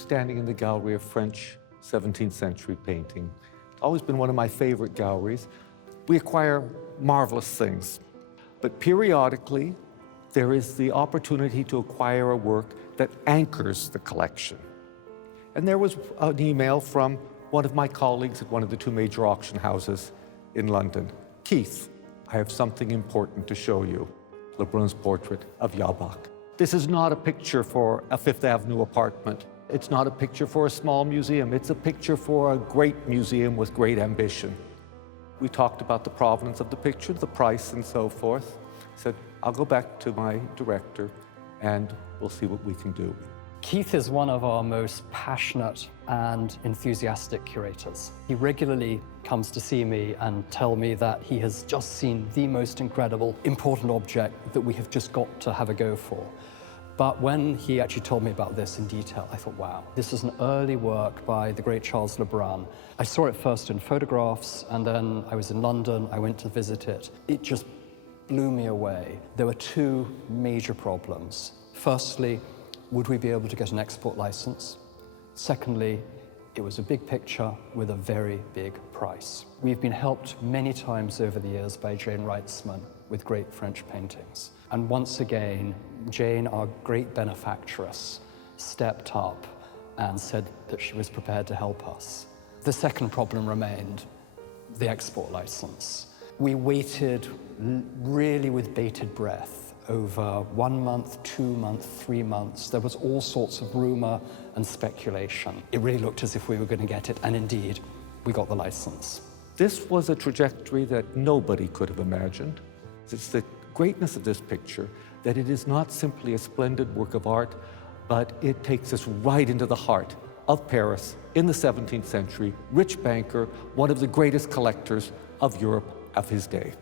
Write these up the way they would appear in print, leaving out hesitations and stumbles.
standing in the Gallery of French 17th century painting. It's always been one of my favorite galleries. We acquire marvelous things, but periodically there is the opportunity to acquire a work that anchors the collection. And there was an email from one of my colleagues at one of the two major auction houses in London. Keith, I have something important to show you. Lebrun's portrait of Jabach. This is not a picture for a Fifth Avenue apartment. It's not a picture for a small museum. It's a picture for a great museum with great ambition. We talked about the provenance of the picture, the price, and so forth. I said, I'll go back to my director and we'll see what we can do. Keith is one of our most passionate and enthusiastic curators. He regularly comes to see me and tell me that he has just seen the most incredible, important object that we have just got to have a go for. But when he actually told me about this in detail, I thought, wow, this is an early work by the great Charles Le Brun. I saw it first in photographs, and then I was in London, I went to visit it. It just blew me away. There were two major problems. Firstly, would we be able to get an export license? Secondly, it was a big picture with a very big price. We've been helped many times over the years by Jayne Wrightsman with great French paintings. And once again, Jayne, our great benefactress, stepped up and said that she was prepared to help us. The second problem remained, the export license. We waited really with bated breath over 1 month, 2 months, 3 months. There was all sorts of rumor and speculation. It really looked as if we were going to get it, and indeed, we got the license. This was a trajectory that nobody could have imagined. It's the greatness of this picture that it is not simply a splendid work of art, but it takes us right into the heart of Paris in the 17th century, rich banker, one of the greatest collectors of Europe of his day.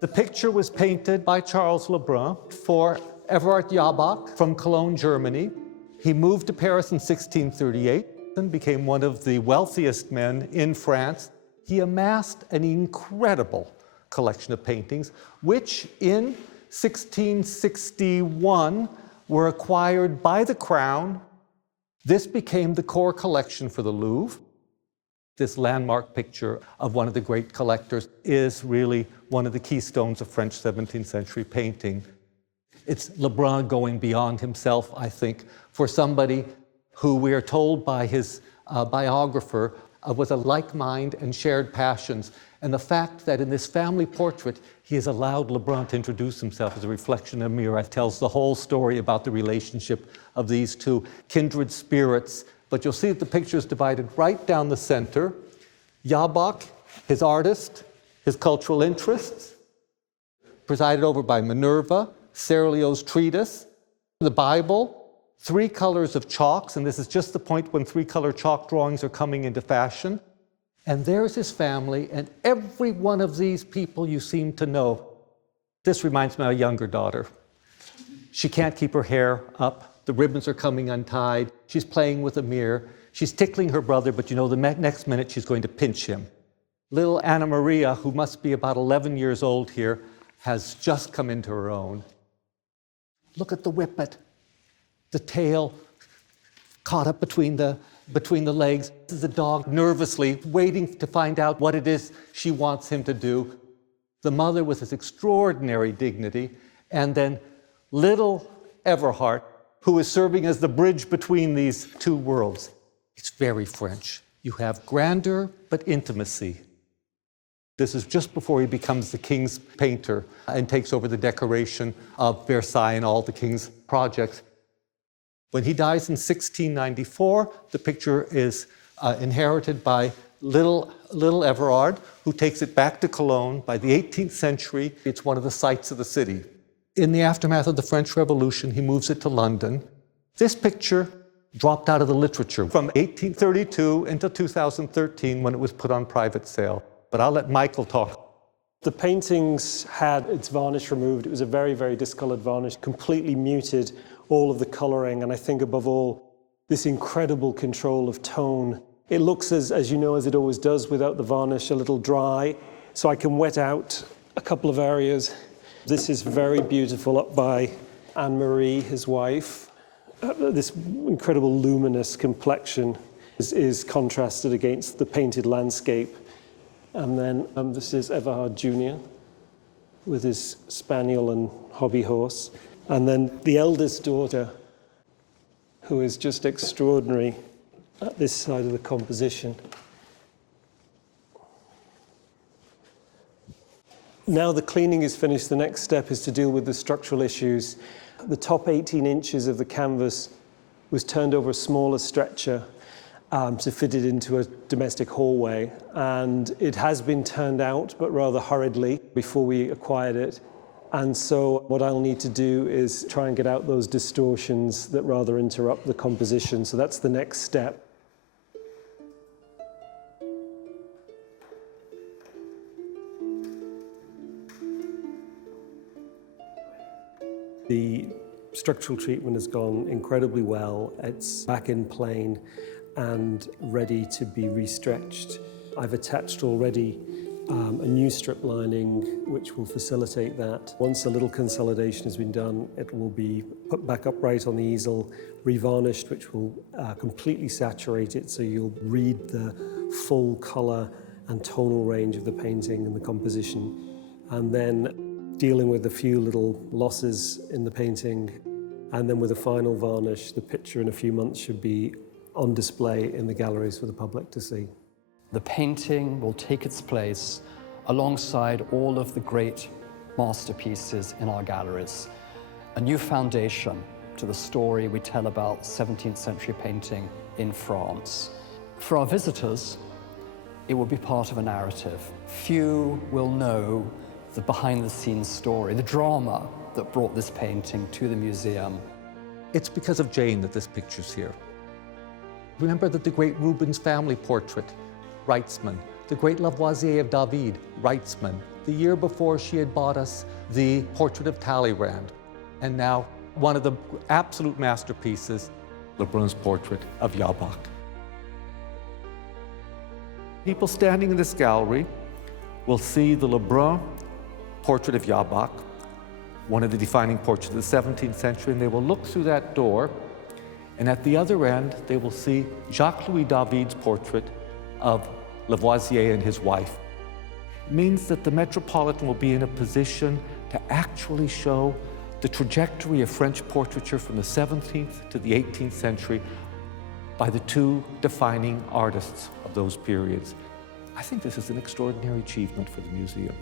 The picture was painted by Charles Le Brun for Everhard Jabach from Cologne, Germany. He moved to Paris in 1638 and became one of the wealthiest men in France. He amassed an incredible collection of paintings, which in 1661 were acquired by the crown. This became the core collection for the Louvre. This landmark picture of one of the great collectors is really one of the keystones of French 17th century painting. It's Le Brun going beyond himself, I think, for somebody who we are told by his biographer was a like mind and shared passions. And the fact that in this family portrait, he has allowed Le Brun to introduce himself as a reflection in a mirror tells the whole story about the relationship of these two kindred spirits. But you'll see that the picture is divided right down the center. Jabach, his artist, his cultural interests, presided over by Minerva, Serlio's treatise, the Bible, 3 colors of chalks, and this is just the point when 3-color chalk drawings are coming into fashion. And there's his family, and every one of these people you seem to know. This reminds me of a younger daughter. She can't keep her hair up. The ribbons are coming untied. She's playing with a mirror. She's tickling her brother, but you know the next minute she's going to pinch him. Little Anna Maria, who must be about 11 years old here, has just come into her own. Look at the whippet. The tail caught up between the legs. This is the dog nervously waiting to find out what it is she wants him to do. The mother with this extraordinary dignity, and then little Everhard, who is serving as the bridge between these two worlds. It's very French. You have grandeur, but intimacy. This is just before he becomes the king's painter and takes over the decoration of Versailles and all the king's projects. When he dies in 1694, the picture is inherited by little Everhard, who takes it back to Cologne. By the 18th century, it's one of the sights of the city. In the aftermath of the French Revolution, he moves it to London. This picture dropped out of the literature from 1832 until 2013 when it was put on private sale. But I'll let Michael talk. The paintings had its varnish removed. It was a very, very discolored varnish, completely muted all of the coloring, and I think above all, this incredible control of tone. It looks, as you know, as it always does without the varnish, a little dry, so I can wet out a couple of areas. This is very beautiful, up by Anne-Marie, his wife. This incredible luminous complexion is contrasted against the painted landscape. And then this is Everhard Jr. with his spaniel and hobby horse. And then the eldest daughter, who is just extraordinary at this side of the composition. Now the cleaning is finished, the next step is to deal with the structural issues. The top 18 inches of the canvas was turned over a smaller stretcher to fit it into a domestic hallway. And it has been turned out, but rather hurriedly before we acquired it. And so what I'll need to do is try and get out those distortions that rather interrupt the composition. So that's the next step. The structural treatment has gone incredibly well. It's back in plane and ready to be restretched. I've attached already a new strip lining which will facilitate that. Once a little consolidation has been done, it will be put back upright on the easel, revarnished, which will completely saturate it so you'll read the full colour and tonal range of the painting and the composition. And then dealing with a few little losses in the painting, and then with a final varnish, the picture in a few months should be on display in the galleries for the public to see. The painting will take its place alongside all of the great masterpieces in our galleries, a new foundation to the story we tell about 17th century painting in France. For our visitors, it will be part of a narrative. Few will know the behind-the-scenes story, the drama that brought this painting to the museum. It's because of Jayne that this picture's here. Remember that the great Rubens family portrait, Wrightsman, the great Lavoisier of David, Wrightsman, the year before she had bought us the portrait of Talleyrand, and now one of the absolute masterpieces, Brun's portrait of Jabach. People standing in this gallery will see the Brun portrait of Jabach, one of the defining portraits of the 17th century, and they will look through that door, and at the other end, they will see Jacques-Louis David's portrait of Lavoisier and his wife. It means that the Metropolitan will be in a position to actually show the trajectory of French portraiture from the 17th to the 18th century by the two defining artists of those periods. I think this is an extraordinary achievement for the museum.